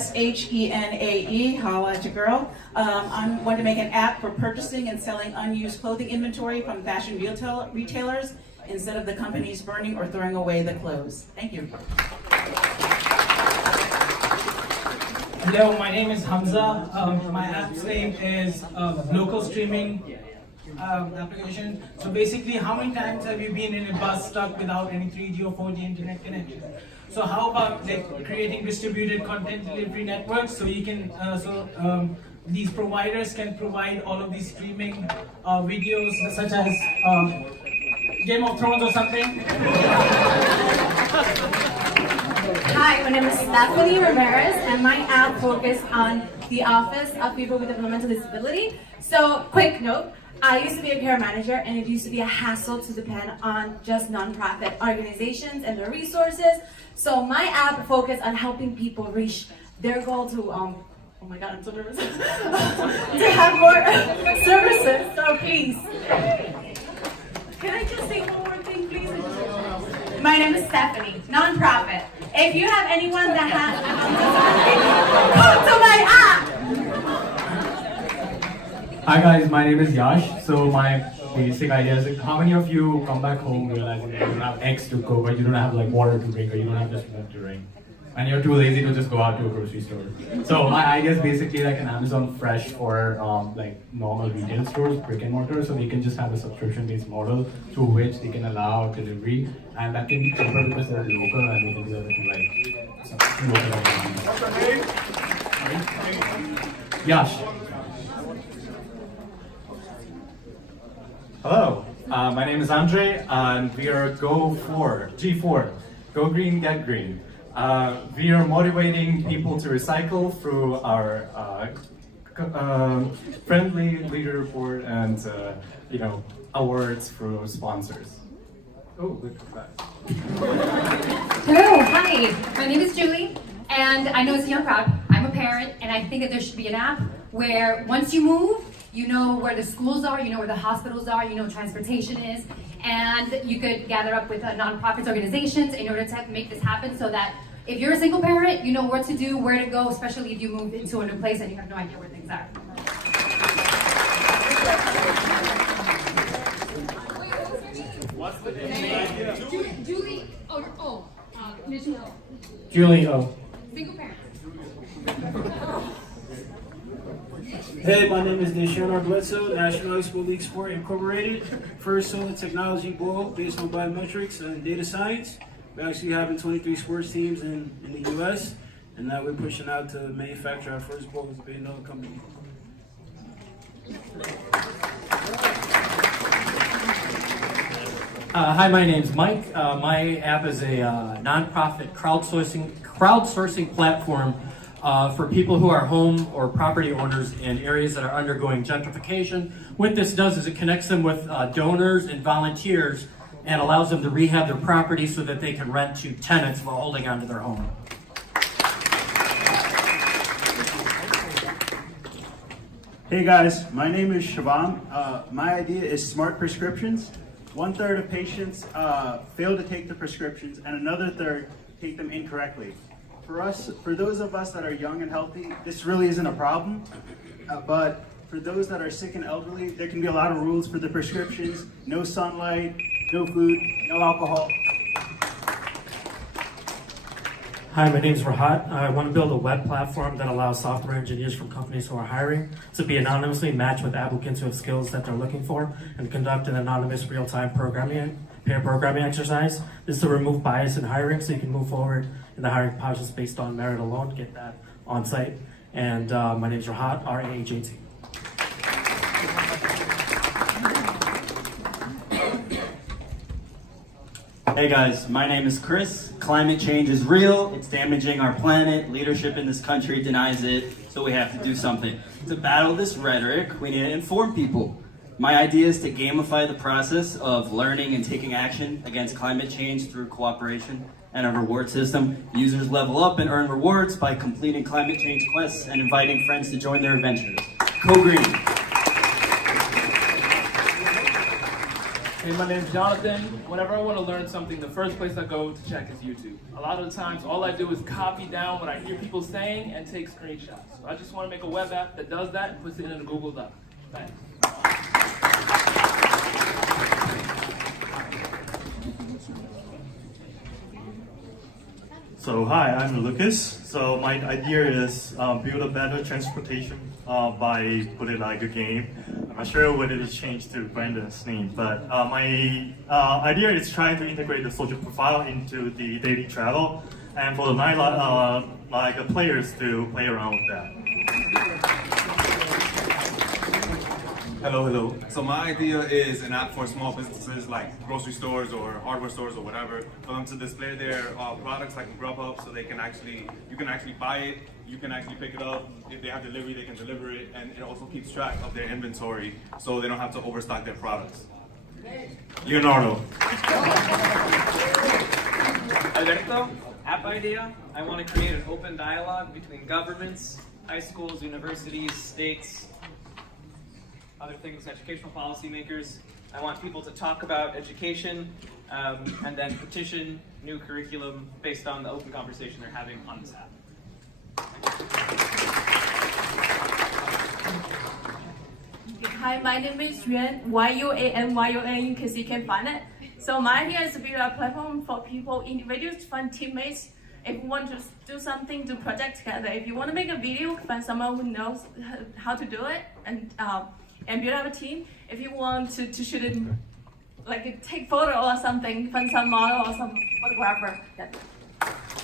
SHENAE, holla at your girl. I want to make an app for purchasing and selling unused clothing inventory from fashion retailers instead of the companies burning or throwing away the clothes. Thank you. Hello, my name is Hamza. My app's name is local streaming application. So basically, how many times have you been in a bus stuck without any 3G or 4G internet connection? So how about like creating distributed content delivery networks so you can these providers can provide all of these streaming videos such as Game of Thrones or something? Hi, my name is Stephanie Ramirez, and my app focuses on the Office of People with Developmental Disability. So, quick note, I used to be a care manager, and it used to be a hassle to depend on just nonprofit organizations and their resources. So my app focuses on helping people reach their goal to, oh my God, I'm so nervous, to have more services. So please, can I just say one more thing, please? My name is Stephanie, nonprofit. If you have anyone that has, come to my app! Hi guys, my name is Yash. So my basic idea is, how many of you come back home realizing that you don't have eggs to cook, or you don't have like water to drink, or you don't have just milk to drink, and you're too lazy to just go out to a grocery store? So my idea is basically like an Amazon Fresh for like normal retail stores, brick and mortar. So they can just have a subscription-based model through which they can allow delivery, and that can be cheaper because they're local and they can do everything like Yash. Hello, my name is Andre, and we are G4, Go Green, Get Green. We are motivating people to recycle through our friendly leaderboard and awards through sponsors. Oh, look at that. Hello, hi, my name is Julie, and I know it's a young crowd. I'm a parent, and I think that there should be an app where once you move, you know where the schools are, you know where the hospitals are, you know what transportation is, and you could gather up with nonprofits organizations in order to make this happen, so that if you're a single parent, you know what to do, where to go, especially if you move into a new place and you have no idea where things are. What's the name? Julie, Mission O. Julie O. Single parent. Hey, my name is Deshaun Bledsoe, National High School League Sport Incorporated, first solar technology bowl based on biometrics and data science. We're actually having 23 sports teams in the US, and now we're pushing out to manufacture our first bowl as a billion-dollar company. Hi, my name's Mike. My app is a nonprofit crowdsourcing platform for people who are home or property owners in areas that are undergoing gentrification. What this does is it connects them with donors and volunteers and allows them to rehab their property so that they can rent to tenants while holding onto their home. Hey guys, my name is Shivam. My idea is smart prescriptions. 1/3 of patients fail to take the prescriptions, and another third take them incorrectly. For those of us that are young and healthy, this really isn't a problem. But for those that are sick and elderly, there can be a lot of rules for the prescriptions. No sunlight, no food, no alcohol. Hi, my name is Rahat. I want to build a web platform that allows software engineers from companies who are hiring to be anonymously matched with applicants who have skills that they're looking for and conduct an anonymous real-time pair programming exercise. This is to remove bias in hiring so you can move forward in the hiring process based on merit alone, get that on site. And my name is Rahat, R-A-H-A-T. Hey guys, my name is Chris. Climate change is real, it's damaging our planet, leadership in this country denies it, so we have to do something. To battle this rhetoric, we need to inform people. My idea is to gamify the process of learning and taking action against climate change through cooperation and a reward system. Users level up and earn rewards by completing climate change quests and inviting friends to join their adventures. Go Green. Hey, my name's Jonathan. Whenever I want to learn something, the first place I go to check is YouTube. A lot of the times, all I do is copy down what I hear people saying and take screenshots. So I just want to make a web app that does that and puts it in a Google Doc. Thanks. So hi, I'm Lucas. So my idea is build a better transportation by putting like a game. I'm not sure whether it changed to Brandon's name, but my idea is trying to integrate the social profile into the daily travel, and for the night players to play around with that. Hello. So my idea is an app for small businesses like grocery stores or hardware stores or whatever, for them to display their products like in Grubhub, so you can actually buy it, you can actually pick it up. If they have delivery, they can deliver it, and it also keeps track of their inventory, so they don't have to overstock their products. Leonardo. Alberto, app idea. I want to create an open dialogue between governments, high schools, universities, states, other things, educational policymakers. I want people to talk about education and then petition new curriculum based on the open conversation they're having on this app. Hi, my name is Yuan, Y-U-A-N, in case you can find it. So my idea is to build a platform for people, individuals, find teammates. If you want to do something, do project together. If you want to make a video, find someone who knows how to do it and build up a team. If you want to shoot it, like take photo or something, find some model or some photographer. Yeah.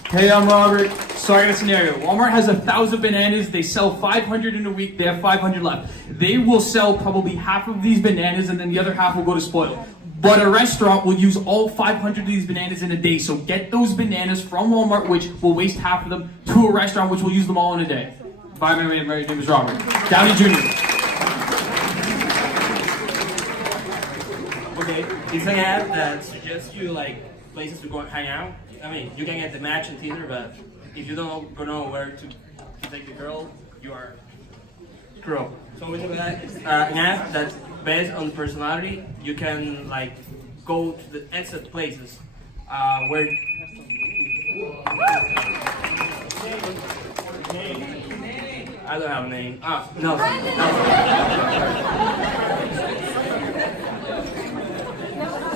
Hey, I'm Robert. So I got a scenario. Walmart has 1,000 bananas. They sell 500 in a week. They have 500 left. They will sell probably half of these bananas and then the other half will go to spoil. But a restaurant will use all 500 of these bananas in a day. So get those bananas from Walmart, which will waste half of them, to a restaurant, which will use them all in a day. Bye, my name is Robert. Downey Jr. Okay, it's an app that suggests you like places to go and hang out. I mean, you can get the match on Tinder, but if you don't know where to take the girl, you are screwed. So it's an app that's based on personality. You can like go to the exit places where. I don't have a name. No.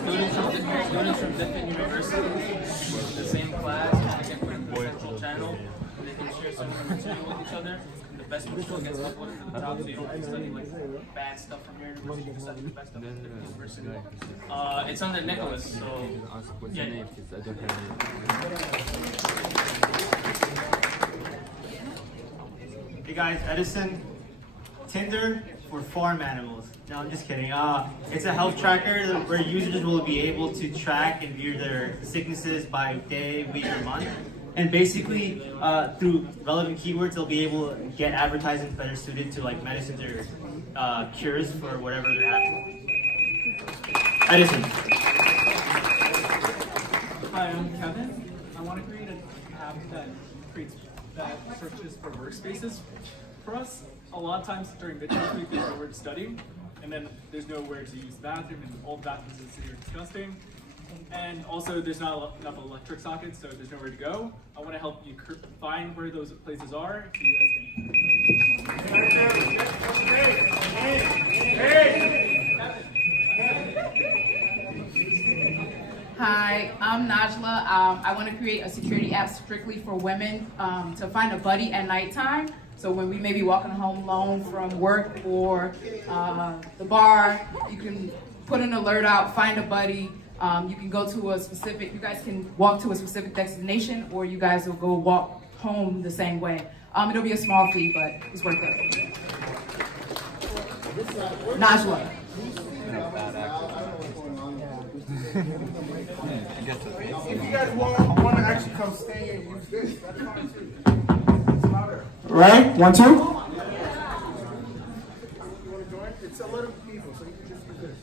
Students from different universities, the same class, they can put in the central channel, and they can share something material with each other. And the best material gets uploaded to the top, so you don't have to study like bad stuff from your university, you study the best stuff from the university. It's under Nicholas, so yeah. Hey guys, Edison. Tinder for farm animals. No, I'm just kidding. It's a health tracker where users will be able to track and view their sicknesses by day, week, or month. And basically, through relevant keywords, they'll be able to get advertisements that are suited to like medicines or cures for whatever they're having. Edison. Hi, I'm Kevin. I want to create an app that searches for workspaces for us. A lot of times during midterm week, there's nowhere to study, and then there's nowhere to use the bathroom, and all the bathrooms in the city are disgusting. And also, there's not enough electric sockets, so there's nowhere to go. I want to help you find where those places are, so you guys Hi, I'm Najla. I want to create a security app strictly for women to find a buddy at nighttime. So when we may be walking home alone from work or the bar, you can put an alert out, find a buddy. You can go to a specific, you guys can walk to a specific destination, or you guys will go walk home the same way. It'll be a small fee, but it's worth it. Najla. If you guys want to actually come stay and use this, that's fine too. It's louder. Right? 1, 2. You want to join? It's 11 people, so you can just do this.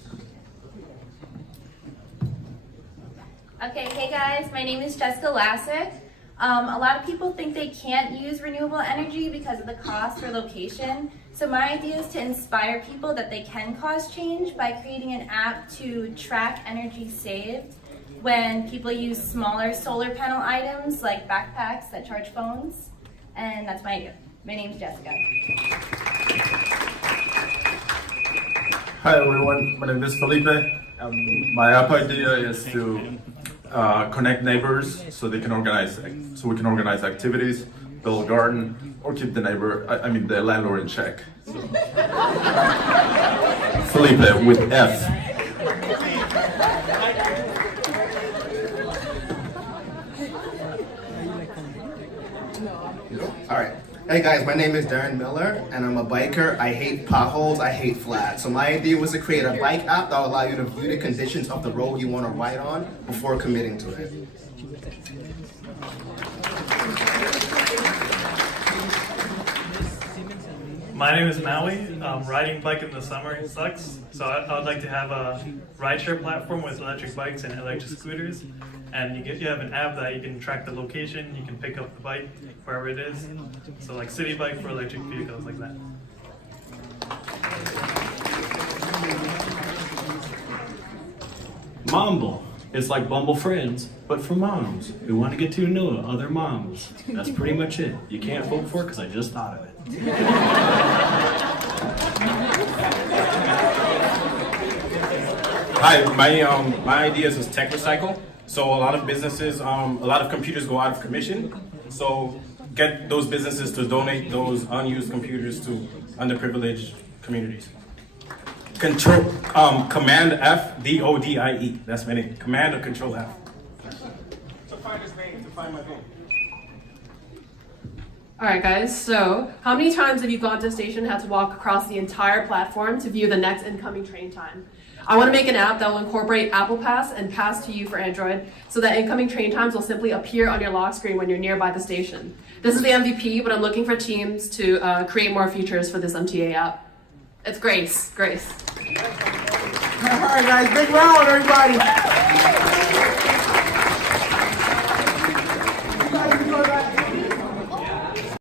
Okay, hey guys, my name is Jessica Lassick. A lot of people think they can't use renewable energy because of the cost or location. So my idea is to inspire people that they can cause change by creating an app to track energy saved when people use smaller solar panel items like backpacks that charge phones. And that's my idea. My name's Jessica. Hi everyone, my name is Felipe. My app idea is to connect neighbors so they can we can organize activities, build a garden, or keep the the landlord in check. So. Felipe with F. All right. Hey guys, my name is Darren Miller, and I'm a biker. I hate potholes, I hate flats. So my idea was to create a bike app that will allow you to view the conditions of the road you want to ride on before committing to it. My name is Maui. Riding bike in the summer sucks, so I would like to have a rideshare platform with electric bikes and electric scooters. And you have an app that you can track the location, you can pick up the bike wherever it is. So like city bike for electric vehicles like that. Mumble. It's like Bumble Friends, but for moms who want to get to know other moms. That's pretty much it. You can't vote for it because I just thought of it. Hi, my idea is tech recycle. So a lot of businesses, a lot of computers go out of commission. So get those businesses to donate those unused computers to underprivileged communities. Command F, DODIE. That's my name. Command or Control F. To find his name, to find my name. All right, guys, so how many times have you gone to a station and had to walk across the entire platform to view the next incoming train time? I want to make an app that will incorporate Apple Pass and Pass to You for Android so that incoming train times will simply appear on your lock screen when you're nearby the station. This is the MVP, but I'm looking for teams to create more features for this MTA app. It's Grace. All right, guys, big round, everybody.